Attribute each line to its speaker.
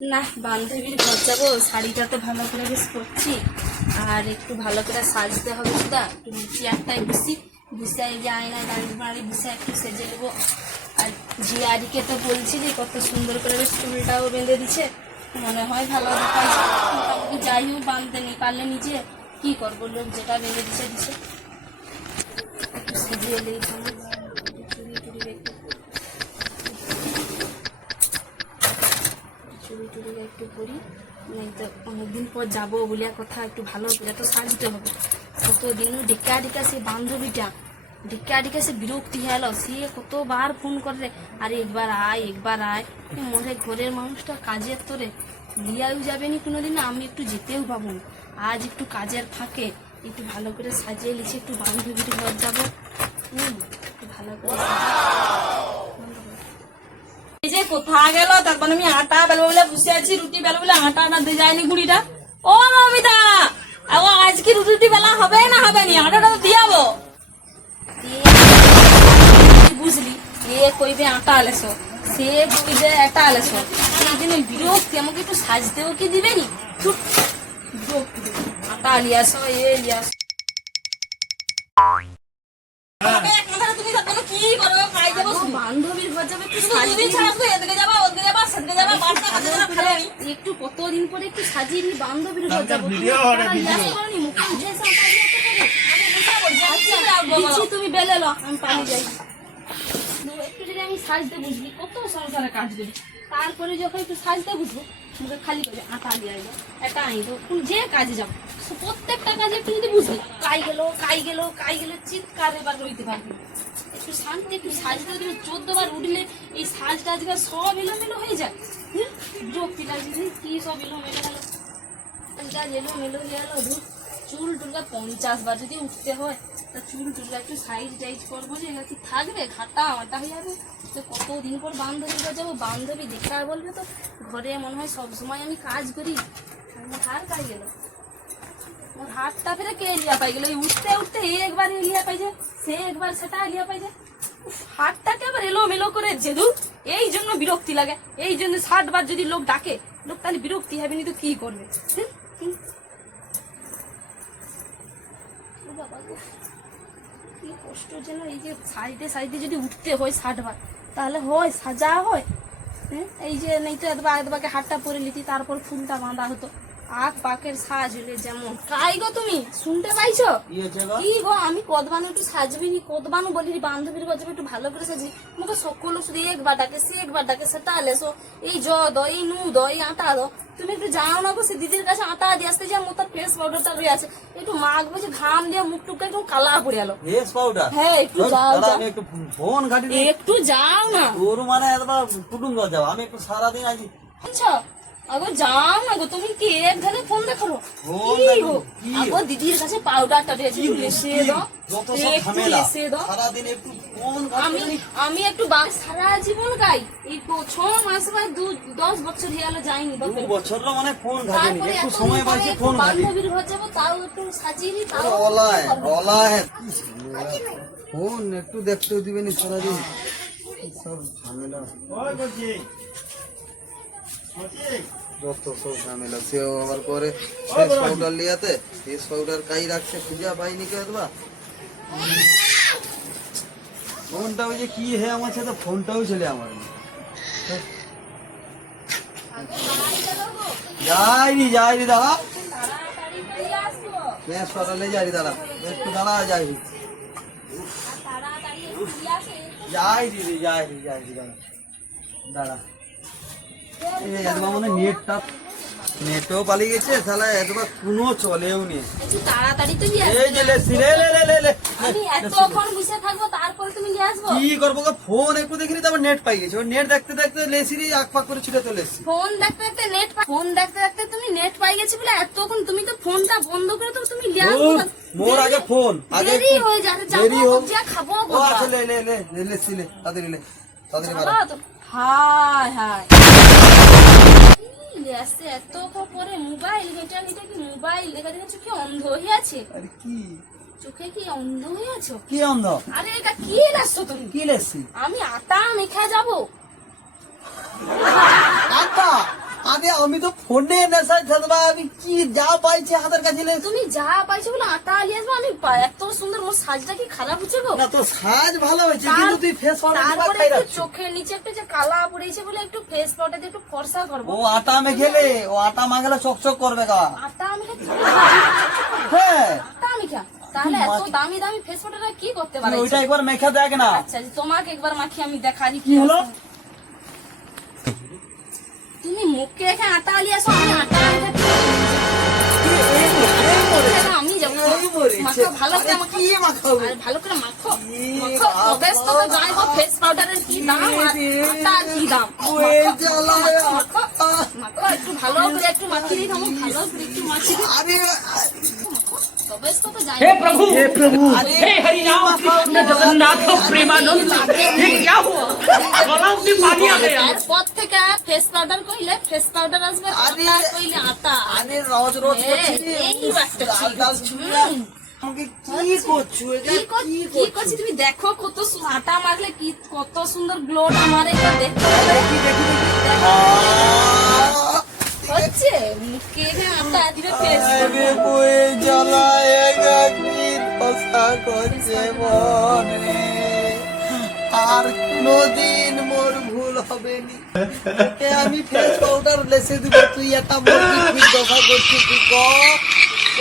Speaker 1: না, বান্ধবীর ঘর যাব, শাড়িটা তো ভালো করে বেশ করছি। আর একটু ভালো করে সাজতে হবে সেটা একটু চেয়ারটায় বসি এই যে আয়নায় দাঁড়িয়ে দাঁড়িয়ে বসে একটু সেজে নেব। আর জিয়ারিকে তো বলছি যে, কত সুন্দর করে বেশ চুলটাও বেঁধে দিচ্ছে। মনে হয় ভালো দেখাচ্ছে যাই হোক, বাঁধতে নি পারলে নিজে কি করব? লোক যেটা বেঁধে দিচ্ছে দিচ্ছে একটু এলেই একটু করি তো অনেকদিন পর যাব বলিয়া কথা, একটু ভালো করে তো সাজতে হবে। কতদিন ডিকা ডিকা সে বান্ধবীটা ডিকা ডিকা সে বিরক্তি এলো, সে কতবার ফোন করে আরে একবার আয় একবার আয়। মনে ঘরের মানুষটা কাজের তোরে, লিয়াও যাবে নি কোনোদিন, আমি একটু যেতেও পাবো। আজ একটু কাজের ফাঁকে, একটু ভালো করে সাজিয়ে লিছি একটু বান্ধবীর ঘর যাব। হুম, একটু ভালো করে
Speaker 2: এই কোথায় গেল? তারপর আমি আটা বেলবো বলে বসে আছি, রুটি বেলবো বলে আটা দিয়ে যায়নি গুড়িটা। ও মমিতা আগো আজ কি রুটি রুটি বেলা হবে না হবে নি? আটাটা তো দিয়াবো
Speaker 1: বুঝলি এ কইবে আটা আলেছ? সে কইবে এটা আলেছ? সেই জন্য বিরক্তি, আমাকে একটু সাজতেও কি দিবে নি? আটা আলিয়াস এ লিয়াস বান্ধবীর ঘর যাবে একটু
Speaker 2: দুদিন ছাড়া শুধু এদিকে যাবা ওদিকে যাবা সেদিকে যাবা বারটা কাজে যাবা ফেলে নি
Speaker 1: একটু কতদিন পরে একটু সাজিয়ে নি বান্ধবীর ঘর যাব? তুমি
Speaker 3: ভিডিও হবে, ভিডিও।
Speaker 1: করনি, মুখে উঠে দিচ্ছি তুমি বেলে লো আমি পানি যাই। একটু যদি আমি সাজতে বুঝলি কত সংসারে কাজ করি তারপরে যখন একটু সাজতে বুঝব মুখে খালি করে আটা দিয়ে আইবো এটা আইবো কোন যে কাজে যাব। প্রত্যেকটা কাজে একটু যদি বুঝলি কাই গেল কাই গেল কাই গেল, চিৎকার এবার রইতে পারবি একটু শান্তি, একটু সাজতে যদি চোদ্দ বার উঠলে এই সাজ টাজগার সব এলোমেলো হয়ে যায়। হুম? বিরক্তি লাগছে কি সব এলোমেলো গেল? কাজ এলো মেলো হয়ে গেল ধুর চুল টুলকা পঞ্চাশ বার যদি উঠতে হয়, তা চুল টুলকা একটু সাইজ টাইজ করব যে কি থাকবে? ঘাটা আটা হয়ে যাবে। তো কতদিন পর বান্ধবীর কাছে যাব? বান্ধবী দেখে আর বলবে তো, ঘরে মনে হয় সবসময় আমি কাজ করি। হার পাই গেল যায় হাতটাকে আবার করে এই জন্য বিরক্তি লাগে। এই জন্য ষাট বার যদি লোক ডাকে, লোক তাহলে বিরক্তি হবে কি করবে? কি? কষ্ট যেন এই যে সাইডে সাইডে যদি উঠতে হয় ষাট তাহলে হয়, সাজা হয়। হ্যাঁ এই যে নেই তো একবার একবারকে হাতটা পরে লিতি, তারপর ফুলটা বাঁধা হতো। আখ পাকের সাজ হলে যেমন। কাই গো তুমি? শুনতে পাইছো? কি গো আমি কদবানু একটু সাজবি নি কদবানু বলি বান্ধবীর কাছে একটু ভালো করে সাজি। মুখে সকল শুধু একবার ডাকে সে একবার ডাকে সেটা আলেসো এই জ দ এই নু দ এই আটা দ। তুমি একটু যাও না গো সে দিদির কাছে আটা দিয়ে আসতে যা মোতার ফেস পাউডারটা রয়ে আছে। একটু মাখবে যে ঘাম দিয়ে মুখ টুকটা একদম কালা পড়ে গেল।
Speaker 3: ফেস পাউডার
Speaker 1: হ্যাঁ একটু যাও যাও।
Speaker 3: একটু ফোন ঘাটি
Speaker 1: একটু যাও না।
Speaker 3: তোর মানে একবার কুটুম যাও আমি একটু সারাদিন আজ
Speaker 1: আচ্ছা আগো যাও না গো তুমি কি এক ঘরে ফোন দেখো
Speaker 3: ফোন
Speaker 1: কি গো? আগো দিদির কাছে পাউডারটা একটু লেসে দাও একটু
Speaker 3: ঝামেলা।
Speaker 1: দাও
Speaker 3: সারাদিন একটু ফোন
Speaker 1: আমি আমি একটু বাস সারা জীবন গাই। এই ছ মাস বা দু দশ বছর হয়ে গেল যাইনি
Speaker 3: দু বছর মানে ফোন ঘাটিনি। একটু সময়
Speaker 1: পরে
Speaker 3: ফোন ঘাটি।
Speaker 1: বান্ধবীর ঘর যাব তাও একটু সাজিয়ে নি, তাও
Speaker 3: অলায় অলায়
Speaker 4: ফোন একটু দেখতেও দিবেন সারাদিন। সব ঝামেলা। যত সব ঝামেলা সেও আবার করে ফেস পাউডার লিয়াতে ফেস পাউডার কাই রাখছে পূজা পাইনি কে দেবা ফোনটাও যে কি হে আমার সাথে, ফোনটাও চলে আমার যাইনি যাইনি
Speaker 1: আসব
Speaker 4: ফেস যাইনি দাঁড়া একটু দাঁড়া যাইনি
Speaker 1: তাড়াতাড়ি একটু দিয়ে আসে
Speaker 4: যাই দিদি যাই দিদি যাই দিদি। দাঁড়া। দাঁড়া এই একবার নেটটা নেটও পালিয়ে গেছে তাহলে একবার কোনো চলেও নেই।
Speaker 1: তাড়াতাড়ি তো
Speaker 4: এই যে লেসি লে লে লে লে লে।
Speaker 1: আমি এতক্ষণ বসে থাকব তারপরে তুমি নিয়ে আসব?
Speaker 4: কি করব গো? ফোন একটু দেখিনি তারপর নেট পাই গেছে। নেট দেখতে দেখতে লেসিরই আখ করে ছুটে চলে এসছি।
Speaker 1: ফোন দেখতে দেখতে নেট ফোন দেখতে দেখতে তুমি নেট পাই গেছি বলে এতক্ষণ তুমি তো ফোনটা বন্ধ করে তো তুমি নিয়ে আসব
Speaker 4: মোর আগে ফোন আগে
Speaker 1: দেরি হয়ে যাবে যাব খাব
Speaker 4: ও আচ্ছা লে লে লে লে লেসি লে তাড়াতাড়ি লে।
Speaker 1: হাই হাই আসছে এত পরে মোবাইল কি মোবাইল? দেখা দেখা চোখে অন্ধ হয়ে আছে।
Speaker 4: আরে কি?
Speaker 1: চোখে কি অন্ধ হয়ে আছো?
Speaker 4: কি অন্ধ?
Speaker 1: আরে এটা কি লাগছো তুমি?
Speaker 4: কি
Speaker 1: আমি আতা মেখা যাব।
Speaker 4: আটা আরে আমি তো ফোনে নেশায় থাকবা আমি কি যা পাইছি হাতের কাছে
Speaker 1: তুমি যা পাইছো বলে আটা আলিয়ে আসব আমি এত সুন্দর মোর সাজটা কি খারাপ হচ্ছে গো?
Speaker 4: না তো সাজ ভালো হয়েছে কিন্তু তুই ফেস পাউডার
Speaker 1: তারপরে একটু। চোখের নিচে একটু যে কালা পড়েছে বলে একটু ফেস পাউডার দিয়ে একটু ফর্সা করব।
Speaker 4: ও আটা মেখেলে ও আটা মাখলে চকচক করবে গা।
Speaker 1: আটা আমি
Speaker 4: হ্যাঁ।
Speaker 1: আটা আমি খা তাহলে এত দামি দামি ফেস পাউডার কি করতে পারে?
Speaker 4: ওইটা একবার মেখে দেখ না।
Speaker 1: আচ্ছা তোমাকে একবার মাখি আমি দেখারি
Speaker 4: কি হলো?
Speaker 1: মাখো ভালো করে
Speaker 4: আরে
Speaker 1: মাখো
Speaker 4: কি মাখাবো?
Speaker 1: আর ভালো করে মাখো
Speaker 4: ই
Speaker 1: মাখো তবে তো তো যাই হোক ফেস পাউডারের কি দাম আর আটার কি দাম
Speaker 4: ওই জ্বালায়
Speaker 1: মাখো,
Speaker 4: আটা।
Speaker 1: মাখো একটু ভালো করে একটু মাখিয়ে দিই থামো ভালো করে একটু মাখিয়ে দিই
Speaker 4: আরে
Speaker 1: তবে তো তো যাই
Speaker 5: हे
Speaker 1: হোক।
Speaker 5: प्रभु
Speaker 4: হে প্রভু
Speaker 5: हे हरिनाम कृष्ण जगन्नाथ प्रेमानंद ये क्या हुआ गला में पानी आ गया
Speaker 1: এরপর থেকে ফেস পাউডার কইলে ফেস পাউডার আসবে
Speaker 4: আরে,
Speaker 1: আটা কইলে আটা
Speaker 4: আরে রোজ রোজ
Speaker 1: এই, এই বাচ্চা
Speaker 4: কি করছ?
Speaker 1: কি কর- করছি? তুমি দেখো কত আটা মাখলে কি কত সুন্দর গ্লোটা মারে এটা
Speaker 4: দেখি!
Speaker 1: হচ্ছে? মুখে আটা দিলে ফেস
Speaker 4: জ্বালায় কি করছে মনে আর কোনদিন মোর ভুল হবে নি আমি ফেস পাউডার লেসে দিব তুই এটা মোর কি ঠিক দশা করছিস তুই ক? ক?